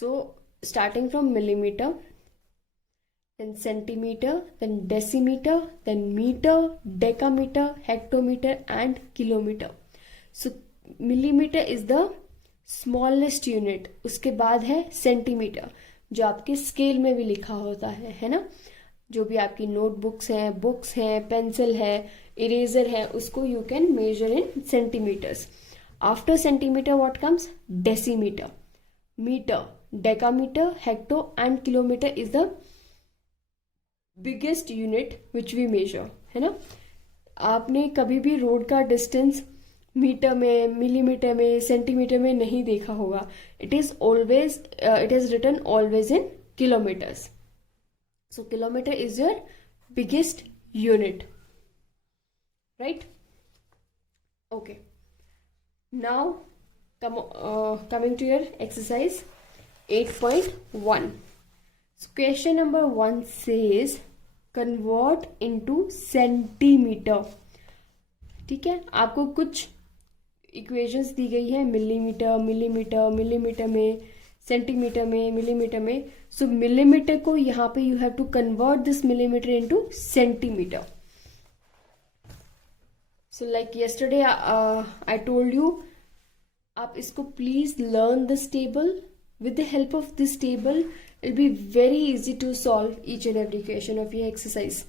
So starting from millimeter, then centimeter, then decimeter, then meter, decameter, hectometer and kilometer. So millimeter is the smallest unit, उसके बाद है centimetre, जो आपके scale में भी लिखा होता है ना, जो भी आपकी नोटबुक्स हैं, बुक्स हैं, पेंसिल है, इरेजर है, उसको you can measure in centimetres. After centimetre what comes? Decimetre, metre, decametre, hecto and kilometre is the biggest unit which we measure, है ना. आपने कभी भी रोड का डिस्टेंस मीटर में, मिलीमीटर में, सेंटीमीटर में नहीं देखा होगा. It is written always in kilometres. So kilometre is your biggest unit, right. Okay, now coming to your exercise 8.1. So question number 1 says convert into centimeter. ठीक है, आपको कुछ इक्वेशंस दी गई है मिलीमीटर, मिलीमीटर, मिलीमीटर में, सेंटीमीटर में, millimetre में. सो मिलीमीटर को यहाँ पे you have to convert this millimetre into centimetre. So like yesterday I told you, आप इसको please learn this table. With the help of this table it be very easy to solve each and every equation of your exercise.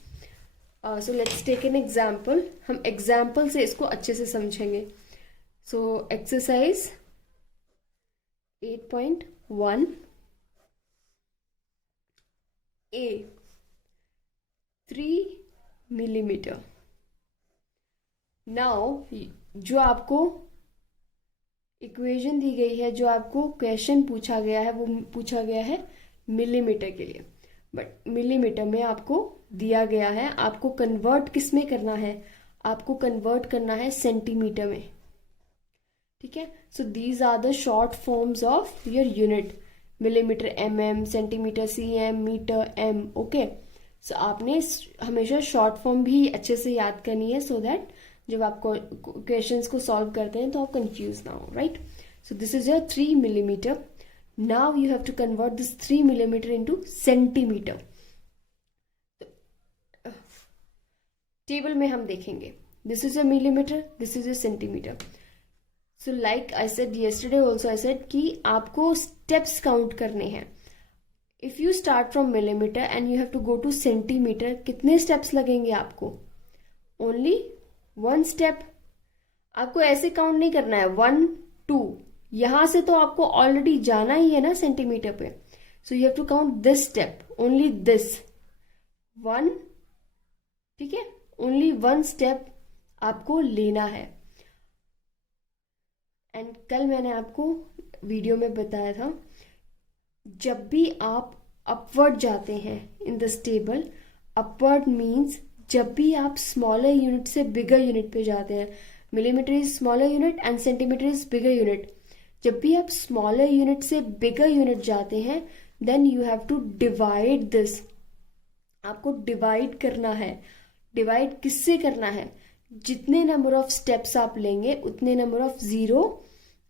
So let's take an example. हम example से इसको अच्छे से समझेंगे. So exercise 8.1 A 3 millimetre. Now जो आपको equation दी गई है, जो आपको क्वेश्चन पूछा गया है, वो पूछा गया है मिलीमीटर के लिए. बट मिलीमीटर में आपको दिया गया है, आपको कन्वर्ट किस में करना है? आपको कन्वर्ट करना है सेंटीमीटर में. ठीक है. So these are the short forms of your unit. Millimetre mm, centimetre cm, metre m. Okay. So आपने हमेशा शॉर्ट फॉर्म भी अच्छे से याद करनी है, सो दैट जब आप क्वेश्चंस को सॉल्व करते हैं तो आप कंफ्यूज ना हो, right. So this is your 3 millimetre. Now you have to convert this 3 millimetre into centimetre. Table में हम देखेंगे, this is a millimetre, this is a centimetre. So like I said yesterday also I said कि आपको steps count करने हैं. If you start from millimetre and you have to go to centimetre, कितने steps लगेंगे आपको? Only 1 step. आपको ऐसे count नहीं करना है 1 2. यहां से तो आपको ऑलरेडी जाना ही है ना सेंटीमीटर पे. So you have to count this step, only this 1. ठीक है, ओनली 1 स्टेप आपको लेना है. एंड कल मैंने आपको वीडियो में बताया था, जब भी आप अपवर्ड जाते हैं in this table, upward means जब भी आप स्मॉलर यूनिट से बिगर यूनिट पे जाते हैं. Millimetre is smaller unit and centimetre is bigger unit. जब भी आप स्मॉलर यूनिट से बिगर यूनिट जाते हैं, then you have to divide this. आपको डिवाइड करना है. डिवाइड किससे करना है? जितने नंबर ऑफ स्टेप्स आप लेंगे उतने नंबर ऑफ जीरो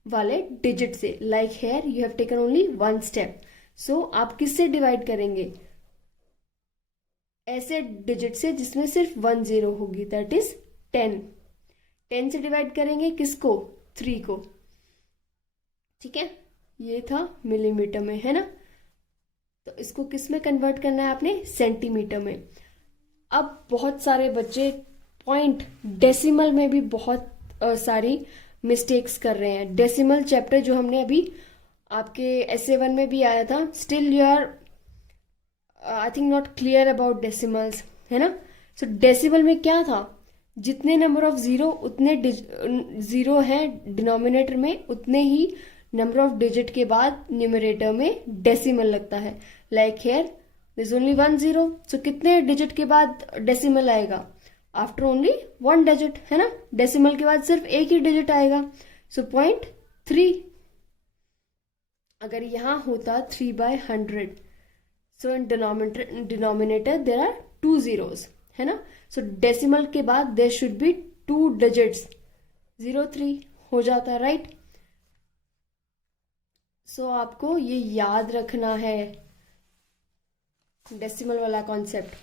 वाले डिजिट से. Like here you have taken only 1 step. So आप किससे डिवाइड करेंगे? ऐसे डिजिट से जिसमें सिर्फ 1 0 होगी, दैट इज 10. 10 से डिवाइड करेंगे किसको? 3 को. ठीक है, ये था मिलीमीटर में, है ना. तो इसको किस में कन्वर्ट करना है आपने? सेंटीमीटर में. अब बहुत सारे बच्चे पॉइंट डेसिमल में भी बहुत सारी मिस्टेक्स कर रहे हैं. डेसिमल चैप्टर जो हमने अभी आपके SA1 में भी आया था, still you are I think not clear about decimals, है ना. सो डेसिमल में क्या था? जितने नंबर ऑफ जीरो, उतने जीरो हैं डिनोमिनेटर में, उतने ही नंबर ऑफ डिजिट के बाद न्यूमरेटर में डेसिमल लगता है. Like here there is only 1 0. So कितने डिजिट के बाद डेसिमल आएगा? आफ्टर ओनली 1 डिजिट, है ना. डेसिमल के बाद सिर्फ एक ही डिजिट आएगा. सो 0.3. अगर यहां होता 3/100, so in denominator there are 2 zeros, है ना. सो डेसिमल के बाद देयर शुड बी 2 डिजिट्स. 03 हो जाता, राइट. सो आपको ये याद रखना है डेसिमल वाला कॉन्सेप्ट,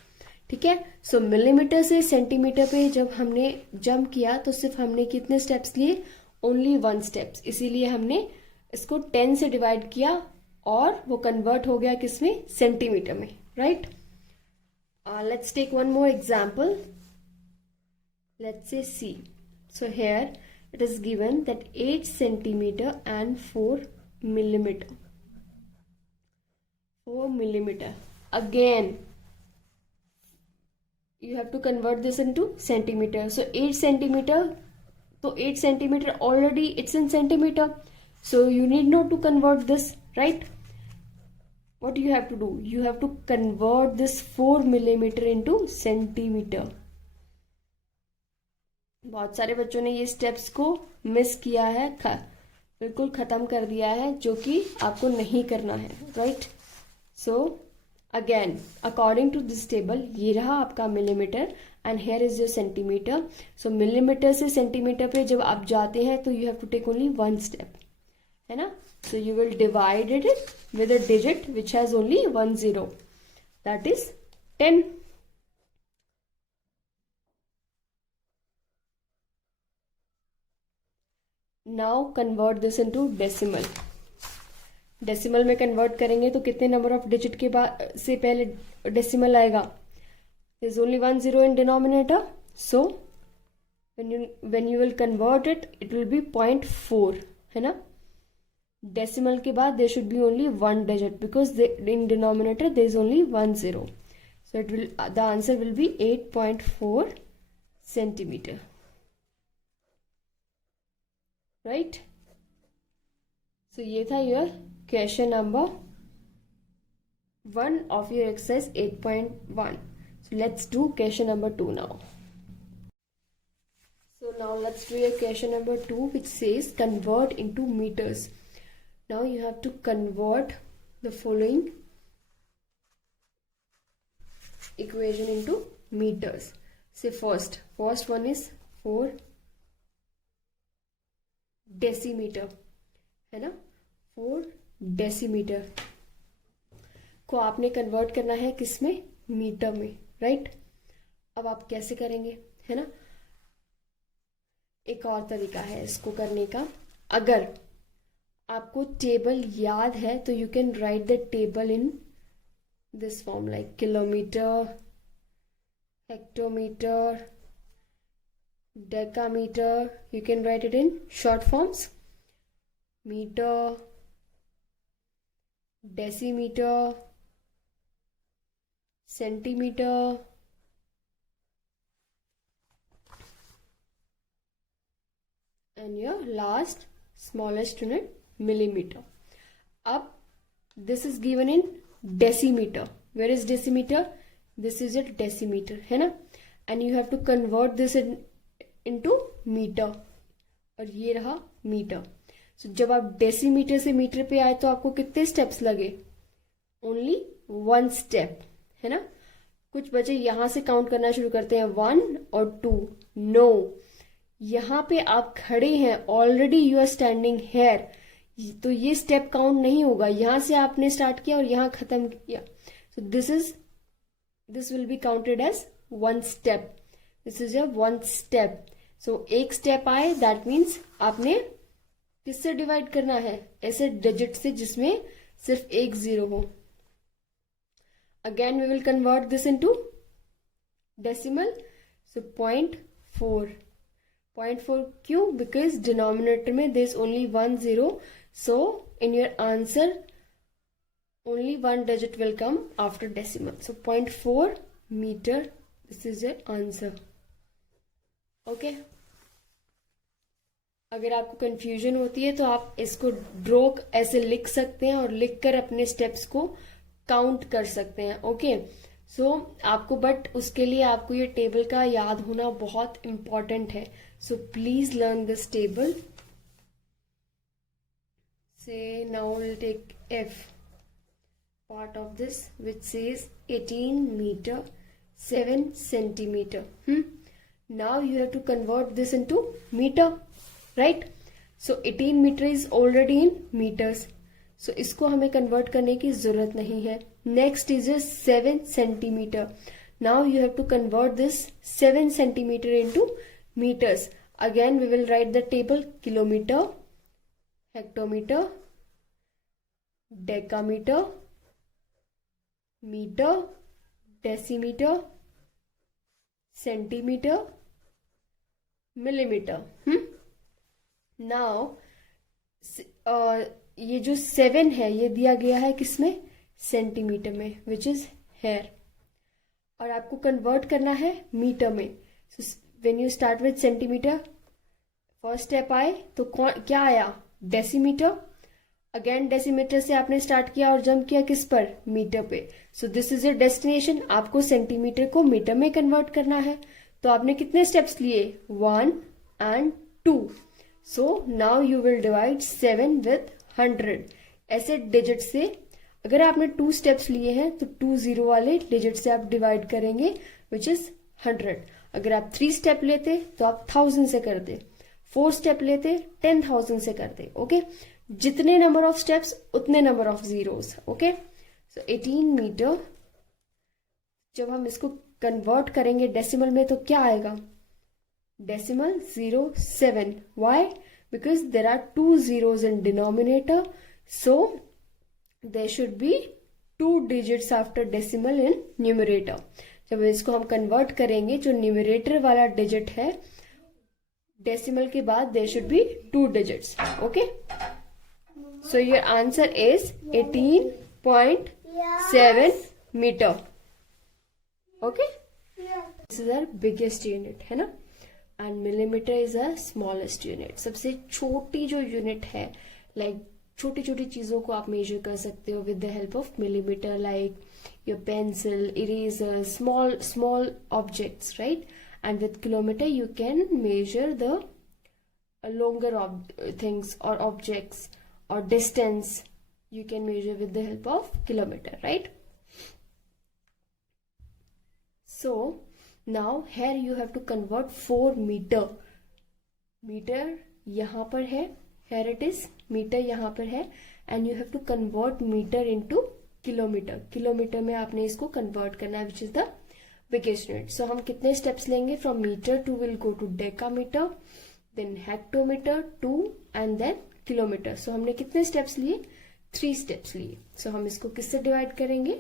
ठीक है। सो मिलीमीटर से सेंटीमीटर पे जब हमने जंप किया तो सिर्फ हमने कितने स्टेप्स लिए, ओनली 1 स्टेप्स, इसीलिए हमने इसको 10 से डिवाइड किया और वो कन्वर्ट हो गया किसमें, सेंटीमीटर में, right. Let's take one more example, let's say C. So here it is given that 8 centimeter and 4 millimeter. 4 millimeter. Again, you have to convert this into centimeter. So 8 centimeter. So 8 centimeter already it's in centimeter. So you need not to convert this, right? What do you have to do? You have to convert this 4 millimeter into centimeter. बहुत सारे बच्चों ने ये steps को miss किया है, बिल्कुल खत्म कर दिया है, जो कि आपको नहीं करना है, right. So again according to this table, ये रहा आपका millimetre and here is your centimetre. So millimetre से सेंटीमीटर पे जब आप जाते हैं तो you have to take only 1 step, है ना। So you will divide it with a digit which has only 1 0, that is 10. Now convert this into decimal. Decimal में कन्वर्ट करेंगे तो कितने नंबर ऑफ डिजिट के बाद से पहले डेसिमल आएगा, there is only 1 0 in denominator, so when you will convert it, it will be 0.4, है ना। डेसिमल के बाद there should be only 1 digit because in denominator there is only 1 0, so it will, the answer will be 8.4 centimetre, right. So ये था your question number 1 of your exercise 8.1. So let's do question number 2 now. So now let's do your question number 2, which says convert into meters. Now you have to convert the following equation into meters. Say first one is 4 decimetre, है ना। 4 decimetre को आपने convert करना है किसमें, metre में, right. अब आप कैसे करेंगे, है ना। एक और तरीका है इसको करने का, अगर आपको टेबल याद है तो you can write the table in this form, like kilometre, hectometre, decameter. You can write it in short forms, meter, decimeter, centimeter, and your last smallest unit, millimeter. Up, this is given in decimeter. Where is decimeter? This is your decimeter, है ना। And you have to convert this into metre, और ये रहा metre. सो जब आप decimetre से metre पे आए तो आपको कितने स्टेप्स लगे, ओनली 1 स्टेप, है ना। कुछ बच्चे यहां से काउंट करना शुरू करते हैं 1 और 2, नो, यहाँ पे आप खड़े हैं, already you are standing here, तो ये स्टेप काउंट नहीं होगा। यहां से आपने स्टार्ट किया और यहां खत्म किया, so this will be counted as 1 step, this is a 1 step. So एक स्टेप आए, दैट मीन्स आपने किससे डिवाइड करना है, ऐसे डिजिट से जिसमें सिर्फ एक 0 हो। Again we will convert this into decimal, so 0.4. 0.4 क्यों, बिकॉज डिनोमिनेटर में there is only 1 0, so in your answer only 1 digit will come after decimal, so 0.4 meter, this is your answer. Okay अगर आपको confusion होती है तो आप इसको draw ऐसे लिख सकते हैं और लिखकर अपने स्टेप्स को काउंट कर सकते हैं। ओके सो आपको, बट उसके लिए आपको ये टेबल का याद होना बहुत इंपॉर्टेंट है। So please learn this table. से now will take half part of this, which says 18 meter 7 centimeter. Now you have to convert this into meter, right? So 18 meter is already in meters, so इसको हमें convert करने की जरूरत नहीं है. Next is 7 centimetre. Now you have to convert this 7 centimetre into meters. Again we will write the table: kilometer, hectometer, decameter, meter, decimeter, centimeter, millimeter. Now ये जो 7 है ये दिया गया है किसमें? सेंटीमीटर में, विच इज हेयर. और आपको कन्वर्ट करना है मीटर में. When you start with centimetre, first step आए तो क्या आया? डेसीमीटर. अगेन डेसीमीटर से आपने स्टार्ट किया और जंप किया किस पर? मीटर पे. सो दिस इज योर डेस्टिनेशन. आपको सेंटीमीटर को मीटर में कन्वर्ट करना है. तो आपने कितने स्टेप्स लिए? 1 and 2. So now you will divide 7 with 100. ऐसे डिजिट से अगर आपने 2 स्टेप्स लिए हैं तो 2 जीरो वाले डिजिट से आप डिवाइड करेंगे, विच इज 100. अगर आप 3 स्टेप लेते तो आप 1000 से करते. 4 स्टेप लेते 10,000 से करते. ओके, जितने नंबर ऑफ स्टेप्स उतने number of zeros. Okay, so 18 metre. जब हम इसको कन्वर्ट करेंगे डेसिमल में तो क्या आएगा? Decimal 07. Why? Because there are 2 zeros in denominator, so there should be 2 digits after decimal in numerator. जब इसको हम कन्वर्ट करेंगे, जो न्यूमरेटर वाला डिजिट है डेसिमल के बाद there should be 2 digits. Okay, so your answer is 18.7 metre. Okay, this is our biggest unit, है ना. And millimetre is a smallest unit. सबसे छोटी जो यूनिट है, लाइक छोटी छोटी चीजों को आप मेजर कर सकते हो with the help of millimetre, like your pencil, eraser, small objects, right? And with kilometer you can measure the longer things or objects or distance. You can measure with the help of kilometer, right? So now here you have to convert 4 meter. Meter यहाँ पर है, here it is, meter यहाँ पर है, and you have to convert meter into kilometre. Kilometre में आपने इसको convert करना है, which is the biggest unit. So हम कितने स्टेप्स लेंगे? From metre to will go to decametre, then hectometre 2 and then kilometre. So हमने कितने स्टेप्स लिए? 3 स्टेप्स लिए. सो हम इसको किससे डिवाइड करेंगे?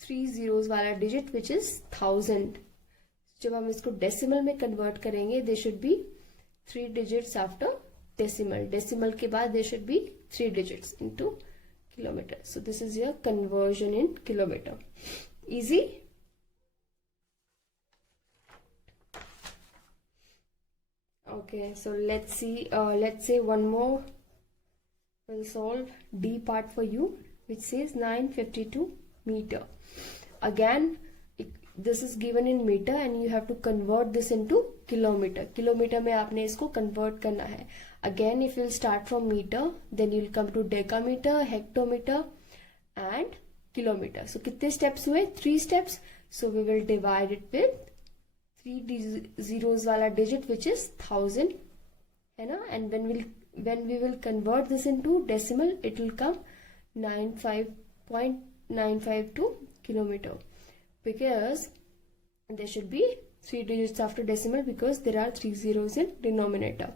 3 zeros वाला डिजिट विच इज 1000. जब हम इसको डेसिमल में कन्वर्ट करेंगे, they should be 3 digits after decimal. Decimal के बाद they should be 3 digits into kilometer. So this is your conversion in kilometer. Easy? Okay, so let's see, let's say one more. We'll solve D part for you, which says 952 meter. Again, this is given in meter and you have to convert this into kilometer. Kilometer में आपने इसको convert करना है. Again, if you'll start from meter, then you'll come to decameter, hectometer and kilometer. So कितने steps हुए? 3 steps. So we will divide it with 3 zeros वाला digit which is 1000, है ना. And when we will convert this into decimal, it will come 95.952 kilometer, because there should be 3 digits after decimal because there are 3 zeros in denominator.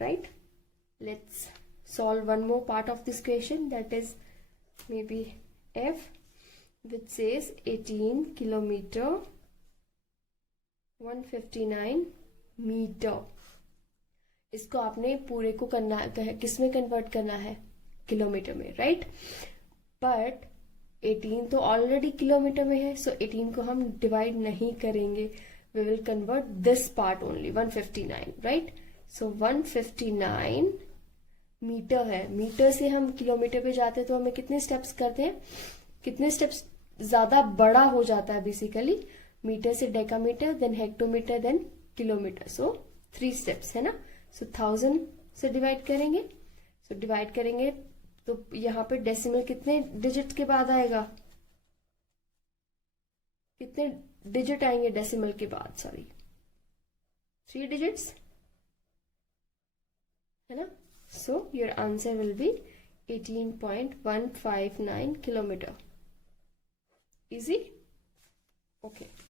Right? Let's solve one more part of this question, that is maybe F, which says 18 kilometer 159 meter. इसको आपने पूरे को करना है, किस में convert करना है? किलोमीटर में, राइट. बट 18 तो ऑलरेडी किलोमीटर में है, सो 18 को हम डिवाइड नहीं करेंगे. We will convert this part only, 159, right. So 159 metre है. मीटर से हम किलोमीटर पे जाते हैं तो हमें कितने स्टेप्स करते हैं? कितने स्टेप्स ज्यादा बड़ा हो जाता है बेसिकली. मीटर से decametre, then hectometre, then kilometre. So 3 steps है ना. सो 1000 से डिवाइड करेंगे. सो डिवाइड करेंगे तो यहाँ पे डेसिमल कितने डिजिट के बाद आएगा? कितने डिजिट आएंगे डेसिमल के बाद? सॉरी, 3 digits, है ना. So your answer will be 18.159 kilometer. Easy? Okay.